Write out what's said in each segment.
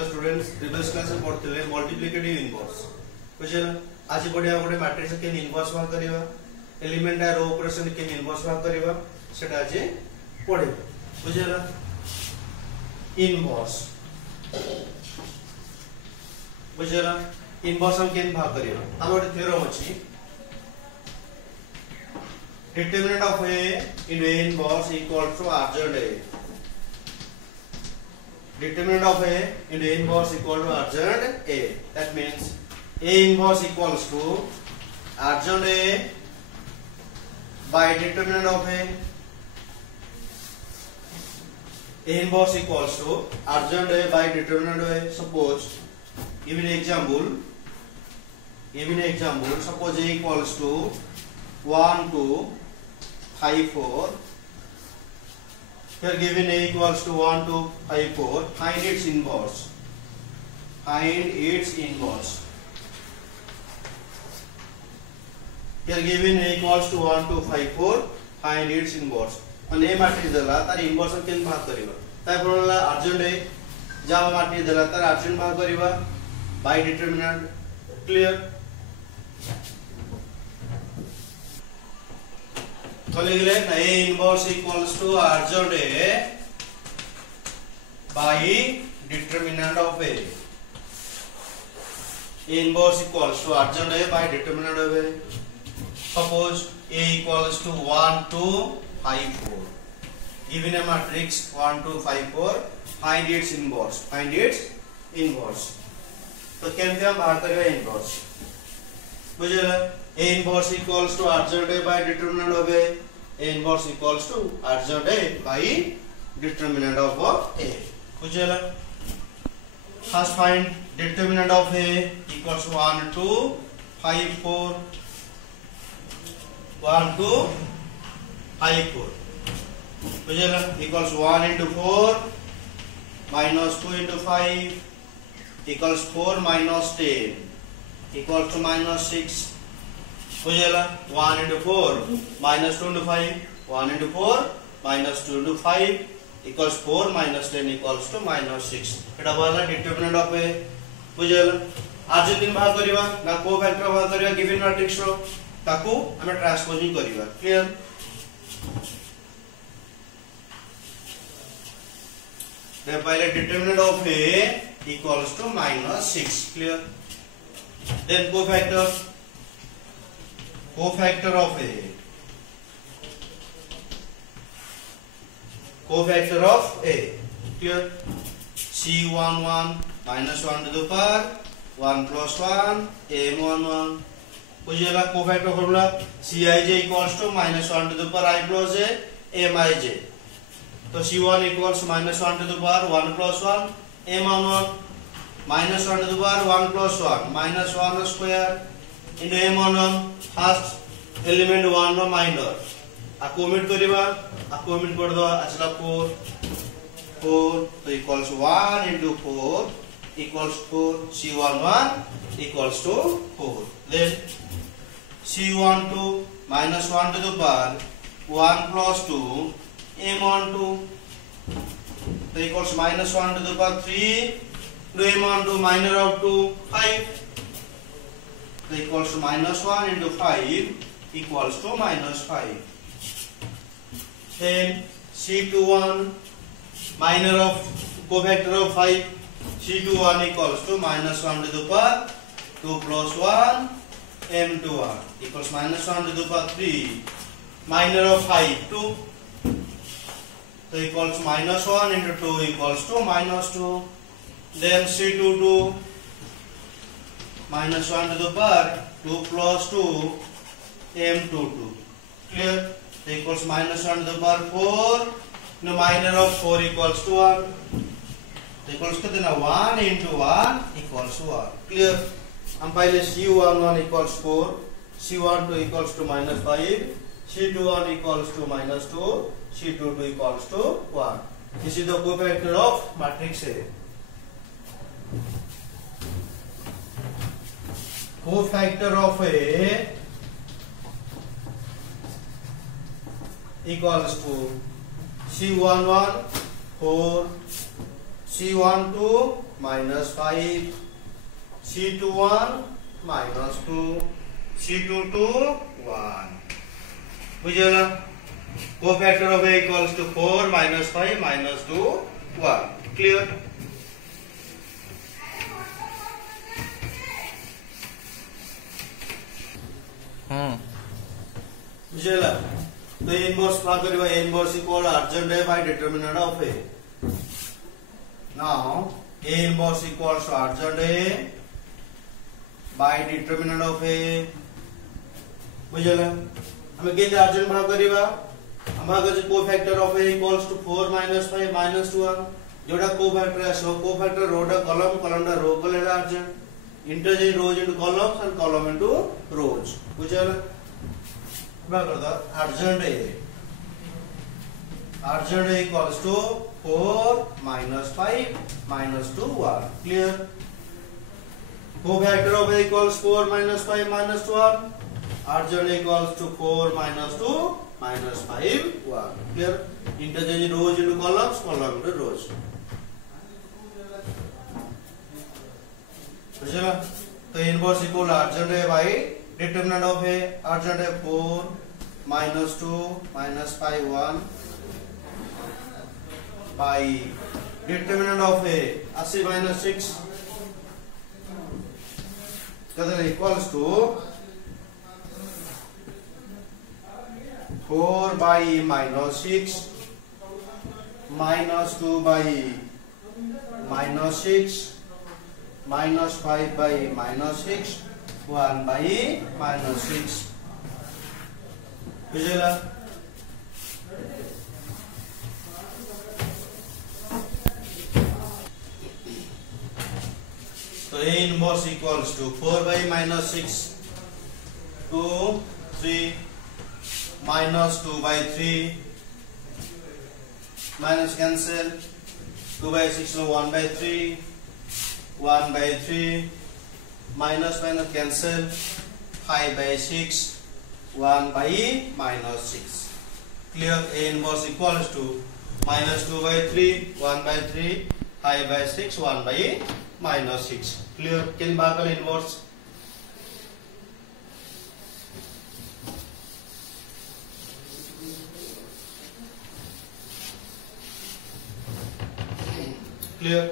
तो students previous class में पढ़ते मल्टीप्लिकेटिव इनवर्स बुझे आज पढ़िया गोटे मैट्रिक्स के इनवर्स बाहर करबा एलिमेंट रो ऑपरेशन के इनवर्स बाहर करबा सेटा आज पढ़िबा बुझेला इनवर्स बुझेला इनवर्स हम केन बाहर करबा हम गोटे थ्योरम अछि determinant of A in A inverse equal to adjoint A. Determinant of A in A inverse equal to adjoint A. That means A inverse equals to adjoint A by determinant of A. A inverse equals to adjoint A by determinant of A. Suppose give an example. Suppose A equals to 1 2 5 4. Here given A equals to 1 2 5 4. Find its inverse. Here given A equals to 1 2 5 4. Find its inverse. And A matrix देला तार inverse हम केन भाग करिबा ताई बोलला urgent A जब matrix देला तार अर्जेंट भाग करिबा by determinant. Clear? तो लिख ले A inverse equals to adjoint A by determinant of A. A inverse equals to adjoint A by determinant of A. Suppose A equals to 1 2 5 4. Given a matrix 1 2 5 4, find its inverse. तो केमते हम बाहर करिबा inverse बुझेला A inverse equals to adjoint A by determinant of A. A inverse equals to adjoint A by determinant of A. बुझेला first find determinant of A equals 1 2 5 4 1 2 5 4 बुझेला equals 1 into 4 minus 2 into 5 equals 4 minus 10 equals to minus 6 बुझेला 1 into 4 minus 2 into 5 1 into 4 minus 2 into 5 equals 4 minus 10 equals to minus 6 एटा वाला determinant of ए बुझेला आज दिन बाहर करिबा ना को फैक्टर बाहर करिबा गिवन मैट्रिक्स रो ताकू हमें ट्रांसपोजिंग करिबा क्लियर दे पहले determinant of A equals to minus 6 clear then cofactor of A clear C11 minus 1 to the power 1 plus 1 M11 बुझेला cofactor formula Cij equals to minus 1 to the power I plus J Mij तो C1 equals minus 1 to the power 1 plus 1 M11 minus 1 to the power 1 plus 1 minus 1 square into M11 first element 1 row minor आको omit करिबा आको omit कर दो आछला 4 तो equals 1 into 4 equals 4 C11 equals to 4 then C12 minus 1 to the power 1 plus 2 M12 तो equals minus 1 to the power 3 to M12 minor of 2 5 so equals to minus 1 into 5 equals to minus 5 then C21 minor of cofactor of 5 C21 equals to minus 1 to the power 2 plus 1 M21 equals minus 1 to the power 3 minor of 5 2 so equals minus 1 into 2 equals to minus 2 then C22 minus 1 to the power 2 plus 2 M22 clear so equals minus 1 to the power 4 no minor of 4 equals to 1 so equals to 1 into 1 equals to 1 clear हम पहले C11 equals 4 C12 equals to minus 5 C21 equals to minus 2 C22 equals to 1 this is the cofactor of matrix A cofactor of A equals to C11 4 C12 minus 5, C2 1 minus 2, C2 2 1. बुझेगा? Co-factor of A equals to 4 minus 5 minus 2 1. Clear? बुझेगा? तो inverse क्या करेगा? Inverse equal argent A by determinant of A. Now A inverse equals to argent A by determinant of A. बुझेगा? हमें केंद्र urgent भाग करिबा हमारा जो cofactor of A equals to 4 minus 5 minus 2 जोड़ा कोफैक्टर है so cofactor row column column दा row को लेला adjoint interchange rows into columns and column into rows बुझल बा कर दो adjoint A equals to 4 minus 5 minus 2 1 clear cofactor of A equals 4 minus 5 minus 2 1 adjoint equals to 4 minus 2 minus 5 1 clear interchange rows into columns column into rows बुझला तो inverse equal urgent है by determinant of A urgent है 4 minus 2 minus 5 1 by determinant of A 80 minus 6 कितना equals to 4 by minus 6 minus 2 by minus 6 minus 5 by minus 6 1 by minus 6 बुझेगा तो A inverse equals to 4 by minus 6 2 3 minus 2 by 3 minus cancel 2 by 6 no 1 by 3 1 by 3 minus minus cancel 5 by 6 1 by minus 6 clear A inverse equals to minus 2 by 3 1 by 3 5 by 6 1 by minus 6 clear किन भागल inverse clear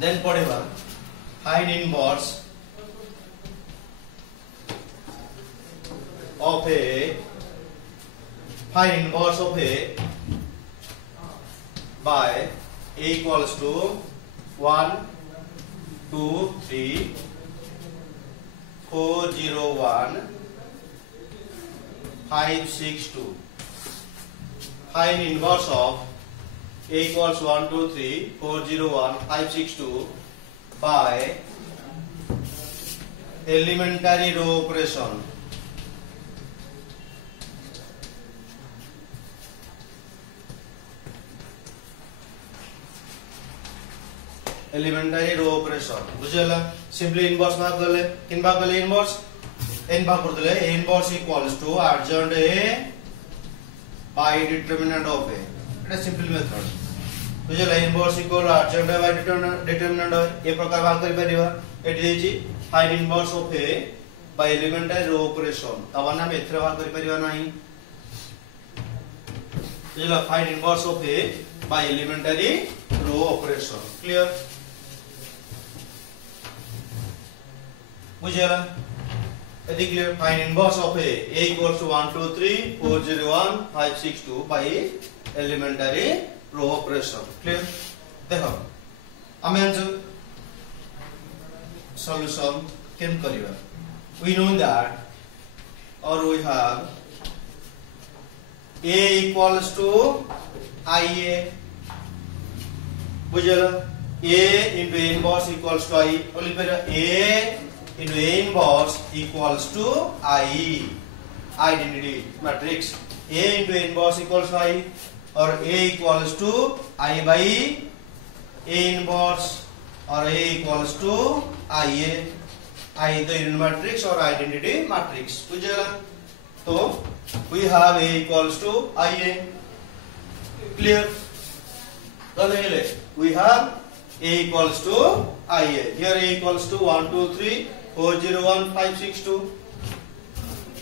then पढ़ेगा find inverse of A find inverse of A by A equals to 1 2 3 4 0 1 5 6 2 find inverse of A equals 1 2 3 4 0 1 5 6 2 by elementary row operation elementary row operation बुझला simply inverse भाग करले किन भाग करले inverse n भाग कर देले A inverse equals to adjoint A by determinant of A এটা सिंपल मेथड बुझला inverse equal adjoint by determinant A प्रकार भाग करि परिबा एटी देछि find inverse of A by elementary row operation तबना हम एथरे भाग करि परिबा नाही बुझला find inverse of A by elementary row operation clear बुझला यदि clear find inverse of A equals to 1 2 3 4 0 1 5 6 2 by elementary row operation clear देखो आमे आंसर solution केम करिबा we know that or we have A equals to IA बुझला A into A inverse equals to I बोली फिर A into A inverse equals to I identity matrix A into A inverse equals to I और A equals to I by A inverse और A equals to IA I the unit matrix or identity matrix बुझेगा तो we have A equals to IA clear तो देखिए we have A equals to IA. Here A equals to 1 2 3 4 0 1 5 6 2.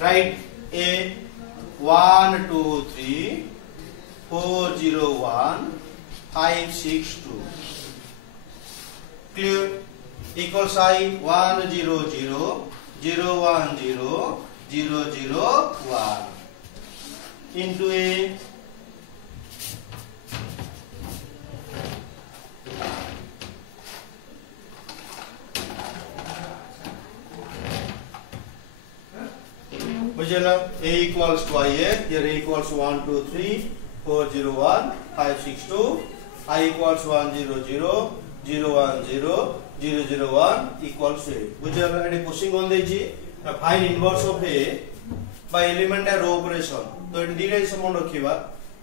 Write A 1 2 3 4 0 1 5 6 2. Clear? Equals I 1 0 0 0 1 0 0 0 1 into A. A equals to IA. Here A equals 1 2 3 4 0 1 5 6 2. I equals 1 0 0 0 1 0 0 0 1 equals to A. बुझेला एडी pushing on देजी find inverse of A by element row operation. तो एडी दिले समान रखिबा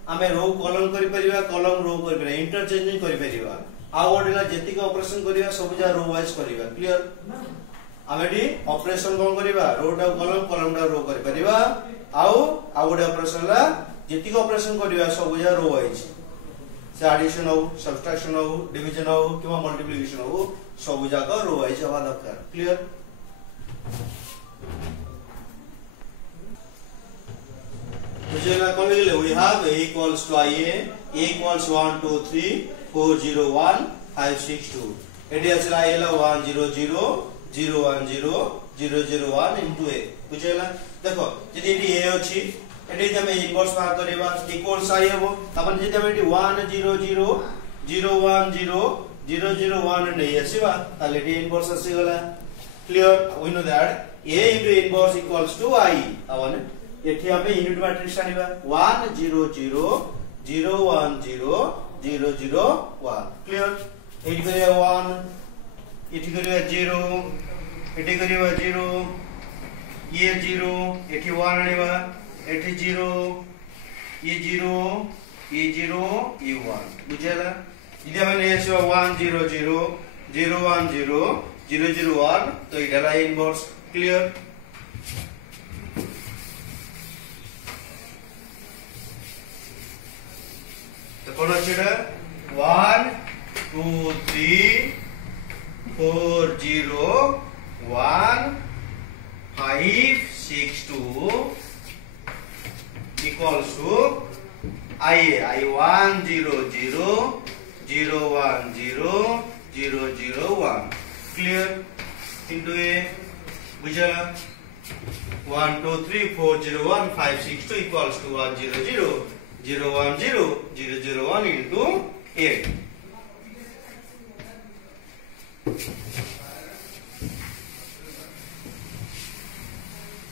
आमे row column करि परिबा column row करि परिबा इंटरचेंजिंग करि परिबा आ ओडला जेतिक ऑपरेशन करिबा सब जा रो वाइज करिबा. क्लियर? आमे डी ऑपरेशन कोन करिबा रो टा कॉलम कॉलम टा रो करि परिबा आउ गोटे ऑपरेशन ला जेतिक ऑपरेशन करिबा सब जा रो वाइज से एडिशन हो सब्ट्रैक्शन हो डिवीजन हो किबा मल्टीप्लिकेशन हो सब जाक रो वाइज हवा दरकार. क्लियर? बुझेला कोन लिखले we have A equals to IA. A equals 1 2 3 4 0 1 5 6 2. AD असला A ला 1 0 0 0 1 0 0 0 1 into A. बुझेला देखो जदी एडी A अछि एडी जमे इनवर्स बाहर करबा इक्वल्स I हेबो अपन जदी हम एडी 1 0 0 0 1 0 0 0 1 नै आसीबा ताले एडी इनवर्स आसी गला. Clear? We know that A into inverse equals to I. अपन एठी हम यूनिट मैट्रिक्स आनिबा 1 0 0 0 1 0 0 0 1. क्लियर? एडी करिया 1 एठी करिया 0 एठी करिया 0 ये 0 एठी 1 आनिबा एठी 0 ये 0 ये 0 ये 1. बुझेला इदि हम एसो 1 0 0 0 1 0 0 0 1 तो इडला इनवर्स. क्लियर? तो कोन छिडा 1 2 3 4 0 1 5 6 2 equals to IA. I 1 0 0 0 1 0 0 0 1. Clear? Into A. बुझला 1 2 3 4 0 1 5 6 2 equals to 1 0 0 0 1 0 0 0 1 into A.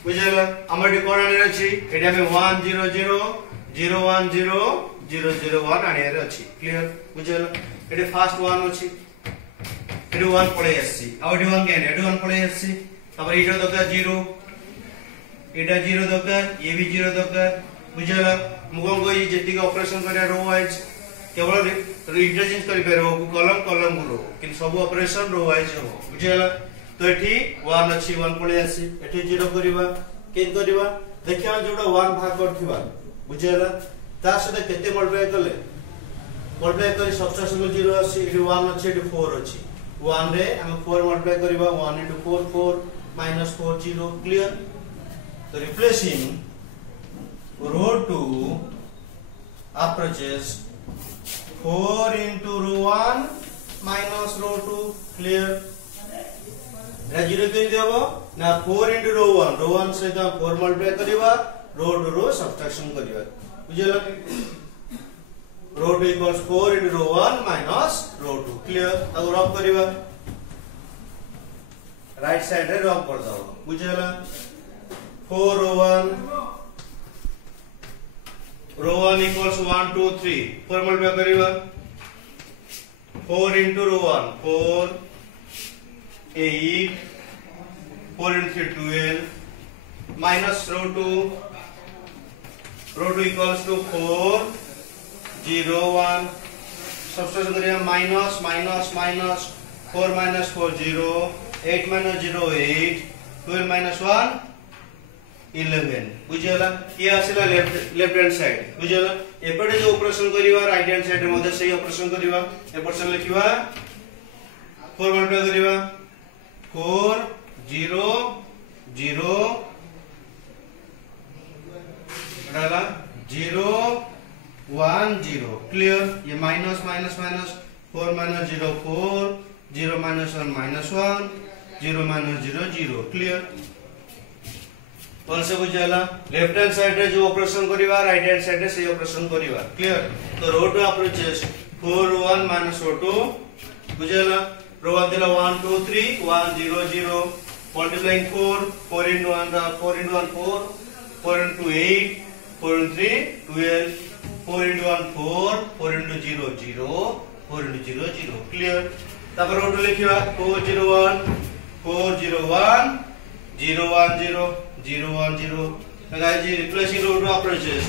बुझला हमर कोन आने अछि एटा में 1 0 0 0 1 0 0 0 1 आने अछि. क्लियर? बुझला एटा फर्स्ट 1 अछि एटा 1 पळे आसी आ एटा 1 केने एटा 1 पळे आसी तबर एटा दरकार 0 एटा 0 दरकार ये भी 0 दरकार. बुझला मुगम को जेतिक ऑपरेशन करे रो वाइज केवल इंटरचेंज करि परबो कॉलम कॉलम रो किन सब ऑपरेशन रो वाइज हो. बुझला तो एठी 1 अछि 1 पळे आसी एठी 0 करिबा केन करिबा देखिया जोडा 1 भाग करथिबा. बुझला ता सते केते मल्टीप्लाई करी सब्ट्रैक्शन 0 अछि एठी 1 अछि एठी 4 अछि 1 रे हम 4 मल्टीप्लाई करिबा 1 into 4 4 minus 4 0. Clear? So replacing row 2 approaches 4 into row 1 minus row 2. Clear? ना 0 के देबो ना 4 into row 1 से 4 मल्टीप्लाई करिबा row to row subtraction करिबा. बुझला row 2 equals 4 into row 1 minus row 2. Clear? अब रब करिबा राइट साइड रे रब कर दो. बुझला 4 row 1 equals 1 2 3 4 मल्टीप्लाई करिबा 4 into row 1 4 8 4 into 12 minus row 2 equals to 4 0 1 subtraction करिया minus 4 minus 4 0 8 minus 0 8 12 minus 1 11. बुझला ये आसीला लेफ्ट हैंड साइड. बुझला एपटे जो ऑपरेशन करिवा राइट हैंड साइड रे मध्ये सही ऑपरेशन करिवा. ऑपरेशन लिखिवा 4 मल्टीप्लाई करिवा 4 0 0 डाला 0 1 0 क्लियर। ये minus minus minus 4 minus 0 4 0 minus 1 minus 1 0 minus 0 0 clear. से बुझाला लेफ्ट हैंड साइड रे जो ऑपरेशन करिवा राइट हैंड साइड रे से ऑपरेशन करिवा क्लियर। तो रो टू अप्रोचेस 4 1 माइनस रो 2 बुझाला रो 1 दिला 1 2 3 1 0 0 multiplying 4 4 into 1 4 into 1 4 4 into 8 4 into 3 12 4 into 1 4 4 into 0 0 4 into 0 0 clear. तब रो to लिखिवा 4 0 1 4 0 1 0 1 0 0 1 0 guys replacing row 2 approaches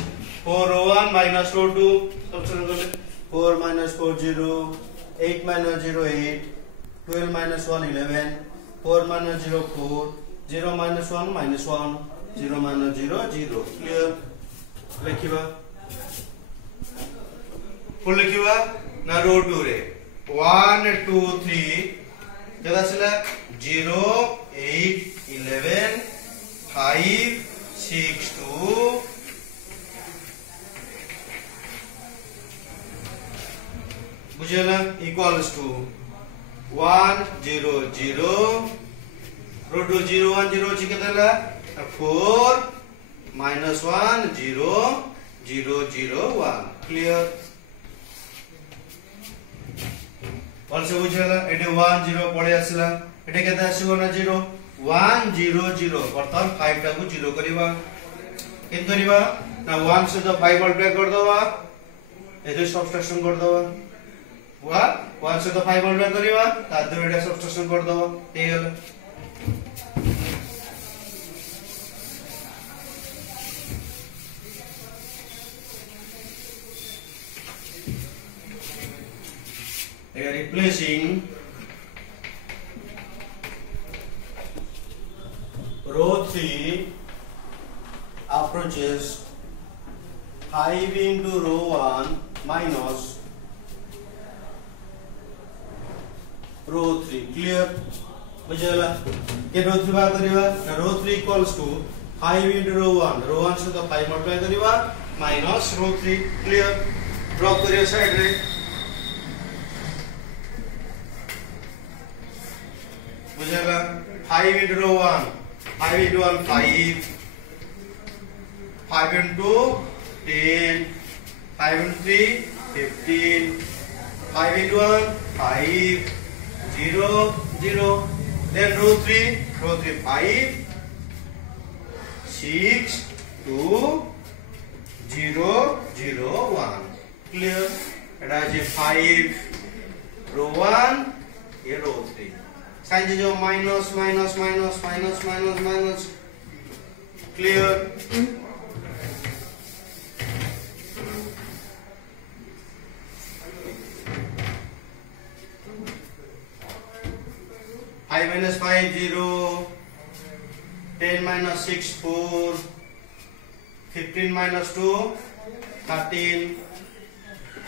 4 row 1 minus row 2 substitute करें 4 minus 4 0 8 minus 0 8 12 minus 1 11 4 minus 0 4 0 minus 1 minus 1 0 minus 0 0 clear। लिखिबा full लिखिबा ना row 2 रे 1 2 3 जगह सिला 0 8 11 5 6 2 बुझेला equals to 1 0 0 रो 2 0 1 0 ची केतला 4 minus 1 0 0 0 1 क्लियर। also बुझेला एटे 1 0 पळे आसला एटे केते आसीबो ना 0 1 0 0 बर्तन 5 टा को 0 करिवा केन करिवा ना 1 से तो 5 मल्टीप्लाई कर दवा एते सबट्रैक्शन कर दवा 1 से तो 5 मल्टीप्लाई करिवा ता दो एटा सबट्रैक्शन कर दवा हे गेल। they are replacing row 3 approaches 5 into row 1 minus row 3 clear बुझला के row 3 बात करिवा row 3 equals to 5 into row 1 से तो 5 मल्टीप्लाई करिवा minus row 3 clear। ड्रॉप करियो साइड रे बुझला 5 into row 1 5 into 1 5 5 into 10 5 into 3 15 5 into 1 5 0 0 then row 3 5 6 2 0 0 1 clear। এটা আছে 5 row 1 ये row 3 साइन जो minus minus minus minus minus minus clear. 5 minus 5 0 10 minus 6 4 15 minus 2 13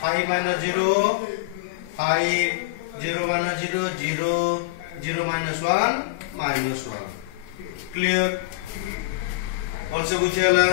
5 minus 0 5 0 minus 0 0 0 minus 1 minus 1 clear। also बुझेला